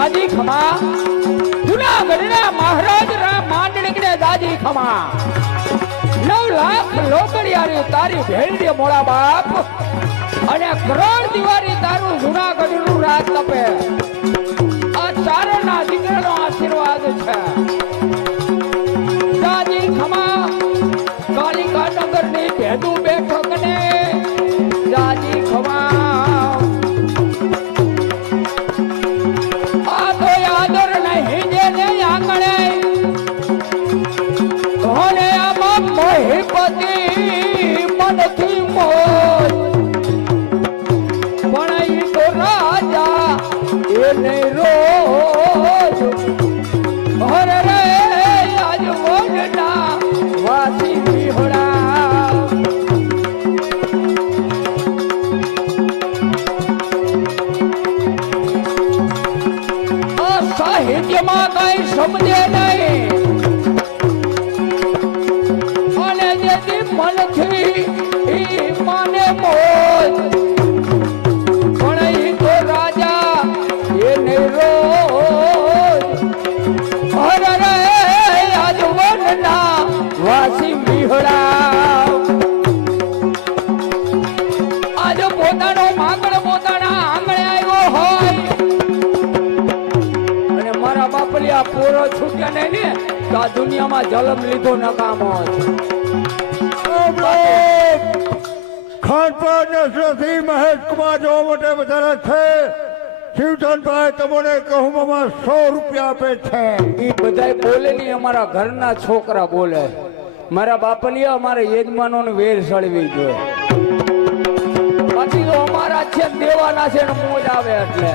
દાદી ખમા જુનાગઢના મહારાજ માંડણીકને દાદી ખમા 9 લાખ લોકડિયારી તારી ભેળડી મોળા બાપ અને કરોડ દિવાળી તારું જુનાગઢનું રાજ તપે આ ચારોના દીકરાનો આશીર્વાદ છે દાદી ખમા કાલિકા નગરની ભેદુ બેઠકને દાદી ખમા મનથી મોજ પણ ઈ તો રાજા એને રોજ હરે રે આજ મોજના વાસી વિહોણા આ સાહિત્યમાં કઈ સમજે નહીં મનથી માને મોજ પણ ઈ તો રાજા એને રોજ હરે રે આજ વનના વાસી વિહળા આજ પોતાનો માંગણ પોતાના આંગણે આવ્યો હોય અને મારા બાપલિયા પૂરો છૂટ્યા નહીં ને તો આ દુનિયામાં જલમ લીધો નકામો છે ખાનપાન નસરથી મહેશ કુમાર જોવા માટે વધારે છે શિવધનભાઈ તમને કહુંમાં 100 રૂપિયા આપે છે એ બધાય બોલે નહીં અમારા ઘરના છોકરા બોલે મારા બાપલિયા અમારા યજમાનોને વેર સળવી જોઈએ પછી તો અમારા છે દેવાના છે ને મોજ આવે એટલે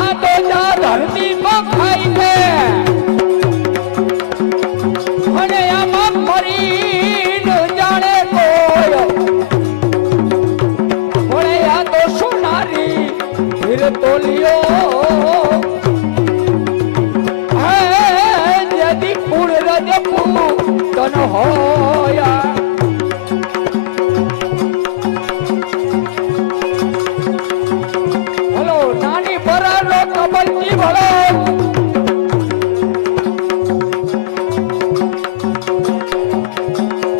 આ તો જા ધરતી માં ખાઈ છે અને આમાં મરી તોલિયો હે જદી કુળ રજપુ તન હોયા હલો નાની બરાનો કબલજી ભલો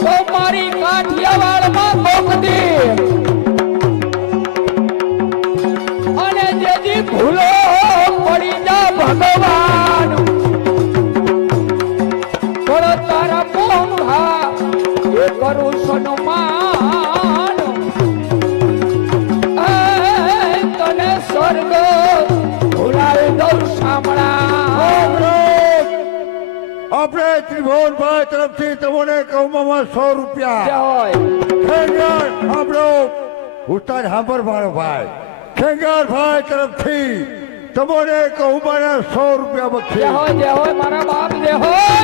તો મારી કાઠિયાવાડમાં મોકલી ભૂલો પડી જા ભગવાન પણ તારા મોંઘા એ કરું સન્માન તને સ્વર્ગ ભૂલાવી દઉં સાંભળા આપણે ત્રિભુવનભાઈ તરફથી તમને કહુંમાં 100 રૂપિયા આપણો ઉસ્તાદ હાંભર મારો ભાઈ ખેંગારભાઈ તરફથી તમને કહુંમાં 100 રૂપિયા બક્ષી જય હોય મારા બાપ જય હોય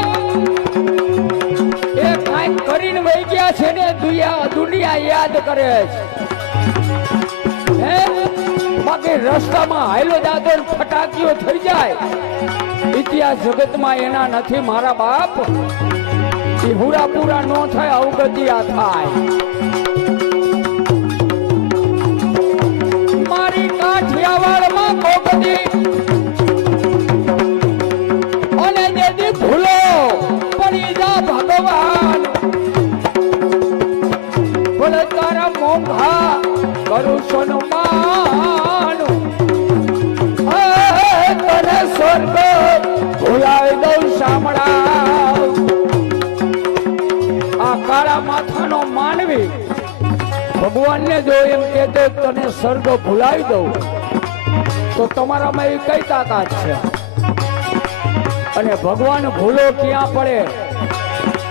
એ કાંઈક કરીને વહી ગયા છે ને દુનિયા યાદ કરે છે બાકી રસ્તામાં હાયલો દાદો ફટાકીઓ થઈ જાય ઇતિહાસ જગતમાં એના નથી મારા બાપ એ હુરા પૂરા ન થાય અવગતિયા થાય કાઠિયાવાડમાં કોકડી અને દેદી ભૂલો પડી જા ભગવાન ભલે તારા મોંઘા કરું સન્માન તને સ્વર્ગ ભૂલાવી દઉં સાંભળા આ કાળા માથાનો માનવી ભગવાનને જો એમ કહેતો તને સ્વર્ગ ભૂલાવી દઉં તો તમારામાં એવી કઈ તાકાત છે અને ભગવાન ભૂલો ક્યાં પડે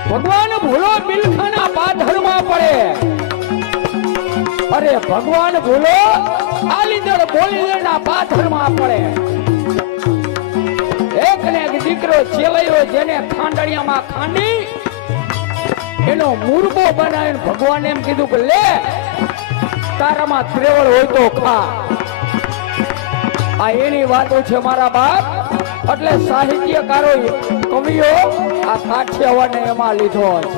ભગવાન ભૂલો બિલખાના પાથરમાં પડે અરે ભગવાન ભૂલો આલીદર બોલીદરના પાથરમાં પડે એક ને એક દીકરો ચેલૈયો જેને ખાંડણિયામાં ખાંડી એનો મુરબો બનાવીને ભગવાન એમ કીધું કે લે તારામાં ત્રેવડ હોય તો ખા આ એની વાતો છે મારા બાપ એટલે સાહિત્યકારો કવિઓ આ કાઠિયાવાડને એમાં લીધો છે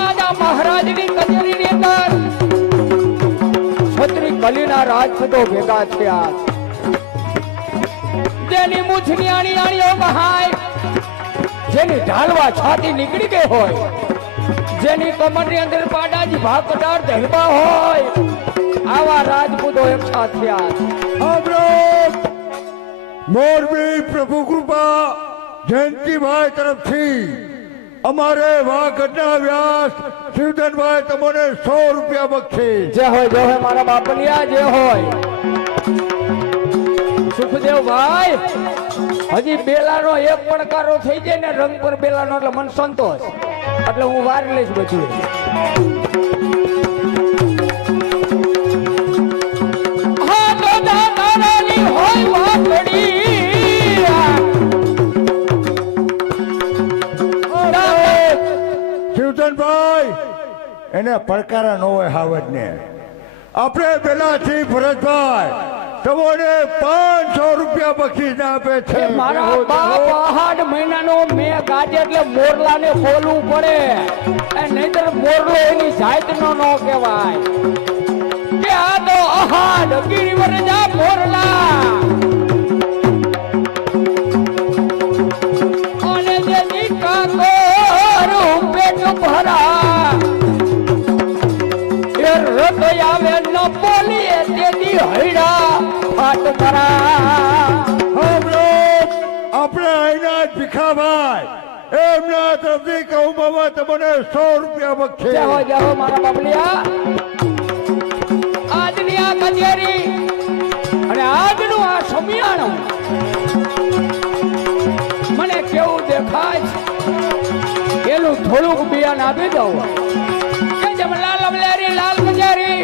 આજ મહારાજની કલીના રાજપૂતો ભેગા થયા જેની મૂછની આણી આણીઓ મહાય જેની ઢાલવા છાતી નીકળી ગઈ હોય જેની કમરની અંદર પાડાજી ભાગદાર ધરબા હોય આવા રાજપૂતો એકઠા થયા મોરબી પ્રભુ કૃપા જયંતિભાઈ તરફથી અમારે વાઘના વ્યાસ શિવધનભાઈ તમને 100 રૂપિયા બક્ષીસ. જે હોય મારા બાપલિયા જે હોય સુખદેવભાઈ હજી બેલાનો એક પણ કારો થઈ જાય ને રંગ પર બેલાનો એટલે મન સંતોષ એટલે હું વાર લઈશ બધું. હા તો દાદાની હોય વાતડી શિવધનભાઈ એને પડકારા ન હોય હાવજ ને આપણે પેલાથી ભરતભાઈ તમને 500 રૂપિયા બક્ષીસ આપે છે. મારા બાપ 8 મહિનાનો મેં ગાજે એટલે મોરલાને બોલવું પડે નહીતર મોરલો એની જાતનો ન કહેવાય કે આ તો અહાડ ગિરિવર જા મોરલા અને જેની કાકોર પેટ ભરા એ રતો આવે ન બોલીએ તેની હૈડા આપણે અહીંના જ ભીખાભાઈ એમના તરફથી કહું બાબા તમને 100 રૂપિયા બક્ષીસ. જાઓ મારા બાબલિયા આજની આ કચેરી અને આજનું આ સમિયાણું મને કેવું દેખાય એનું થોડુંક બિયાન આપી દઉં કે જેમ લાલ અમલેરી લાલ કચેરી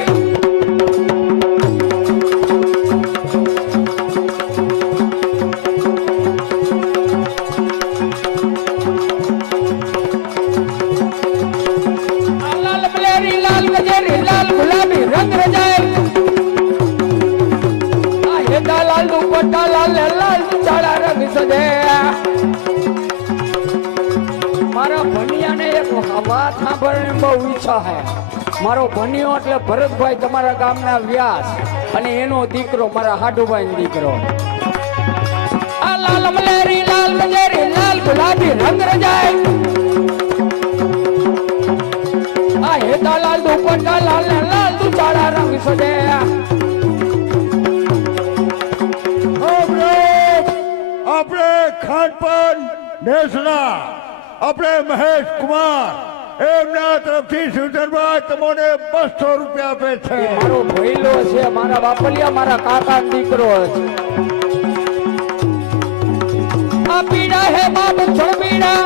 રંગ રજાય આ હેદા લાલ દુપટ્ટા લાલ લાલ ચાળા રંગ સજે મારા ભણિયાને એક વાત સાંભળવાની બહુ ઈચ્છા છે. મારો ભણિયો એટલે ભરતભાઈ તમારા ગામના વ્યાસ અને એનો દીકરો મારા હાડુભાઈ દીકરો આ લાલ મલેરી લાલ કજેરી લાલ ગુલાબી રંગ રજાય આ હેદા લાલ દુપટ્ટા લાલ લાલ ચાળા રંગ સજે આપણે ખાનપાન નેસના આપણે મહેશ કુમાર એમના તરફથી શિવધનભાઈ તમને 200 રૂપિયા આપે છે. મારો ભઈલો છે મારા બાપલિયા મારા કાકા દીકરો છે. આ પીડા હે મા બુછણ પીડા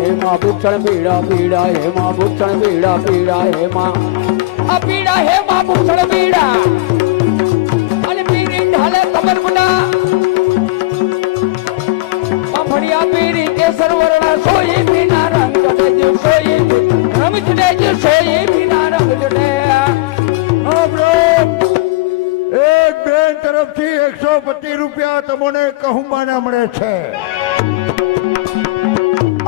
હે મા બુચણ પીડા પીડા હે મા બુચણ પીડા પીડા હે મા આ પીડા હે મા બુચણ પીડા અને પીરી ઢાલે કમર મુના પફડિયા પીરી કેસર વર્ણા સોઈ પીના રંગ જડે સોઈ રમ જડે સોઈ પીના રંગ જડે એક બેન તરફથી 125 રૂપિયા તમને કહુંબાના મળે છે.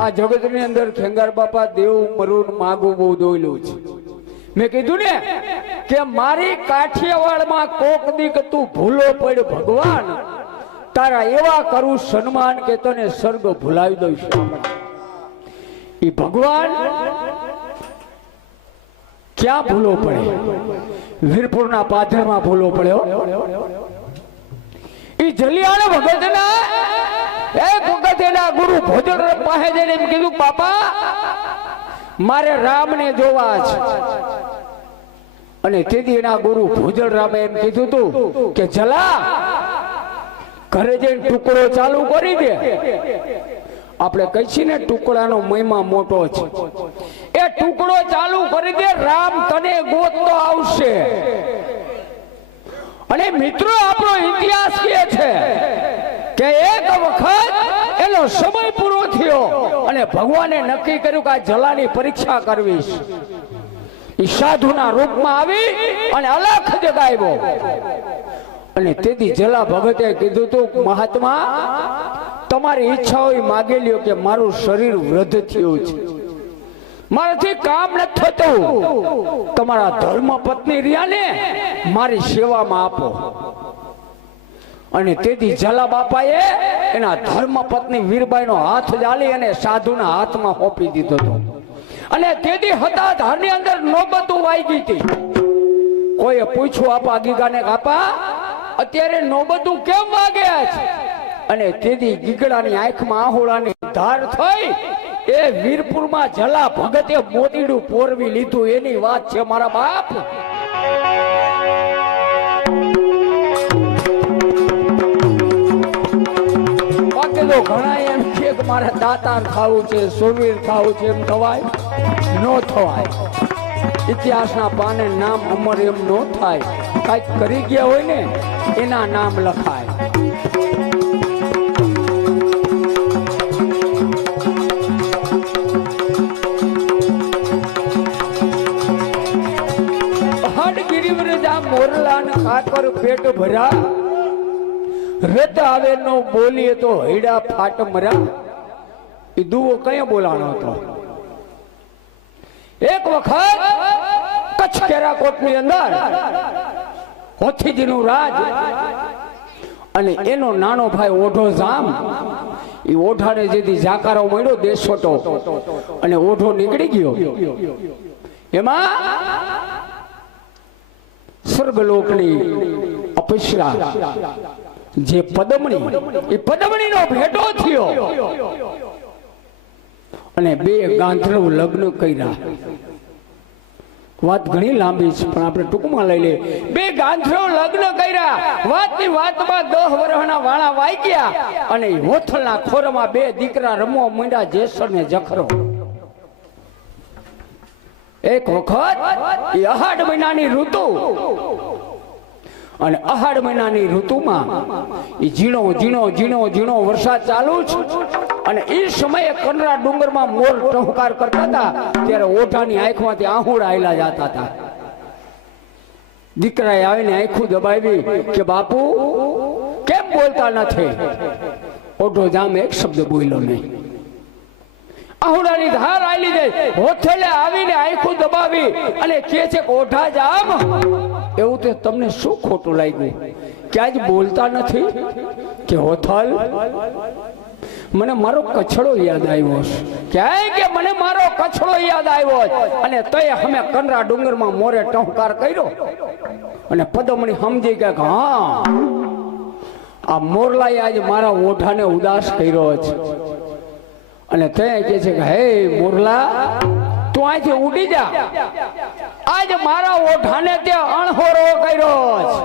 આ જગતની અંદર ખેંગાર બાપા દેવ મરુન માગું બહુ દોયલું છે. મેં કીધું ને કે મારી કાઠિયાવાડમાં કોક દીક તું ભૂલો પડ ભગવાન તારા એવા કરું સન્માન કે તને સ્વર્ગ ભૂલાવી દઈશ. ઈ ભગવાન ક્યાં ભૂલો પડે? વીરપુરના પાથરમાં ભૂલો પડ્યો. ઈ જલિયાણ ભગતના એક વખત એના ગુરુ ભોજન પાસે જઈને એમ કીધું બાપા મારે રામને જોવા છે અને તેથી એના ગુરુ ભોજન રામે એમ કીધું તું કે જલા ઘરે જઈને ટુકડો ચાલુ કરી દે. આપણે કહી છીએ ને ટુકડાનો મહિમા મોટો છે. એ ટુકડો ચાલુ કરી દે રામ તને ગોતતો આવશે. અને મિત્રો આપણો ઇતિહાસ કહે છે કે એક વખત એનો સમય પૂરો થયો અને ભગવાને નક્કી કર્યું કે આ જલાની પરીક્ષા કરવી. એ સાધુના રૂપમાં આવી અને અલખ જગાવ્યો અને તેથી જલા ભગતે કીધું તું મહાત્મા તમારી ઈચ્છા હોય માગી લ્યો કે મારું શરીર વૃદ્ધ થયું છે મારાથી કામ નથી થતું, તમારા ધર્મ પત્ની રહ્યા ને મારી સેવામાં આપો. અને તેથી જલા બાપાએ એના ધર્મ પત્ની વીરબાઈનો હાથ જાળી અને સાધુના હાથમાં સોંપી દીધો હતો. અને તેથી હતા ધારની અંદર નોબતું વાગી હતી. કોઈએ પૂછ્યું આપા ગીગાને, આપા અત્યારે નોબતું કેમ વાગ્યા છે? અને તેથી ગીગડાની આંખમાં આહોળાની ધાર થઈ. એ વીરપુરમાં જલા ભગતે મોતીડું પોરવી લીધું એની વાત છે મારા બાપ. બાકી તો ઘણા એમ કે મારે દાતાર ખાવું છે, સુરવીર ખાવું છે, એમ થવાય નો થવાય. ઇતિહાસના પાને નામ અમર એમ નો થાય. કાંઈક કરી ગયા હોય ને એના નામ લખાય. મોરલા ને કાકર પેટ ભર્યા, રત આવે નો બોલીએ તો હૈડા ફાટ મર્યા. એ દુવો કયા બોલાણો હતો? એક વખત કચ્છ કેરાકોટ ની અંદર હોથીજી નું રાજ અને એનો નાનો ભાઈ ઓઢો જામ. એ ઓઢાને જેથી જાકારો મળ્યો દેશોટો અને ઓઢો નીકળી ગયો. એમાં સ્વર્ગલોકની અપસરા જે પદમણી, એ પદમણીનો ભેટો થયો અને બે ગાંધર્વ લગ્ન કર્યા. વાત ઘણી લાંબી છે પણ આપણે ટૂંકમાં લઈ લે. બે ગાંધર્વ લગ્ન કર્યા. વાતની વાતમાં 10 વર્ષના વાળા વાગ્યા અને હોથલના ખોરમાં બે દીકરા રમવા માંડ્યા, જેસર ને જખરો. એક વખત એ અહાડ મહિનાની ઋતુ, અને અહાડ મહિનાની ઋતુમાં એ ઝીણો ઝીણો ઝીણો ઝીણો વરસાદ ચાલુ છે. અને એ સમયે કનરા ડુંગરમાં મોર ટહુકાર કરતા હતા ત્યારે ઓઢાની આંખમાંથી આહુડા આયલા જતા હતા. દીકરાએ આવીને આંખું દબાવી કે બાપુ કેમ બોલતા નથી? ઓઢો જામ એક શબ્દ બોલ્યો નહીં. આહુડાની ધાર આલી જાય, હોથલે આવીને આંખું દબાવી અને કહે છે કે ઓઢા જામ, એવું તે તમને શું ખોટું લાગ્યું કે આજ બોલતા નથી? કે હોથલ મને મારો કચડો યાદ આવ્યો છે. ક્યાંય કે મને મારો કચડો યાદ આવ્યો અને તોય અમે કનરા ડુંગરમાં મોરે ટહુકાર કર્યો. અને પદમણી સમજી કે હા આ મોરલાએ આજ મારા ઓઢાને ઉદાસ કર્યો છે. અને તે કહે છે કે હે મોરલા, તું અહીંથી ઉડી જા, આજ મારા ઓઢાને તે અણહોરો કર્યો છે.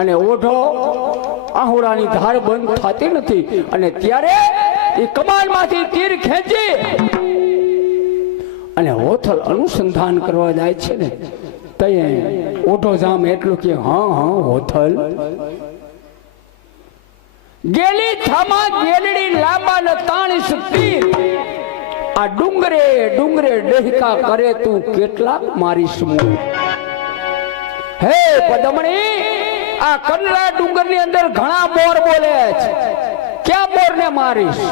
અને ઓઢો આહુડાની ધાર બંધ થતી નથી. અને ત્યારે એ કમાલમાંથી તીર ખેંચી અને હોથલ અનુસંધાન કરવા જાય છે ને તે ઓઢો જામ એટલું કે હા હા હોથલ, ગેલી થામા ગેલડી લાંબા ન તાણીસ તીર, આ ડુંગરે ડુંગરે ડેહકા કરે તું કેટલાક મારીશ મું. હે પદમણી, આ કનરા ડુંગર ની અંદર ઘણા મોર બોલે છે, ક્યાં મોર ને મારીશ?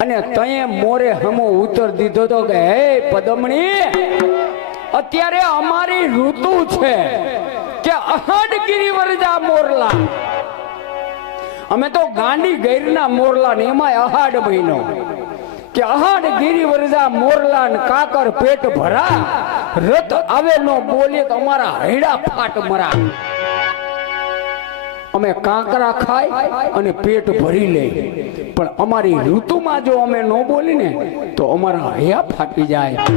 અને તયે મોરે હમો ઉત્તર દીધો તો કે હે પદમણી, અત્યારે અમારી ઋતુ છે કે અહાડ ગિરિવરજા મોરલા. અમે તો ગાંડી ગૈરના મોરલા ને એમાં અહાડ મહિનો કે અહાડ ગિરિવરજા મોરલા ને કાકર પેટ ભરા, રત આવે નો બોલે તો અમારા હૈડા ફાટ મરા. અમે કાંકરા ખાય અને પેટ ભરી લે, પણ અમારી ઋતુમાં જો અમે ન બોલીને તો અમારા હૈયા ફાટી જાય.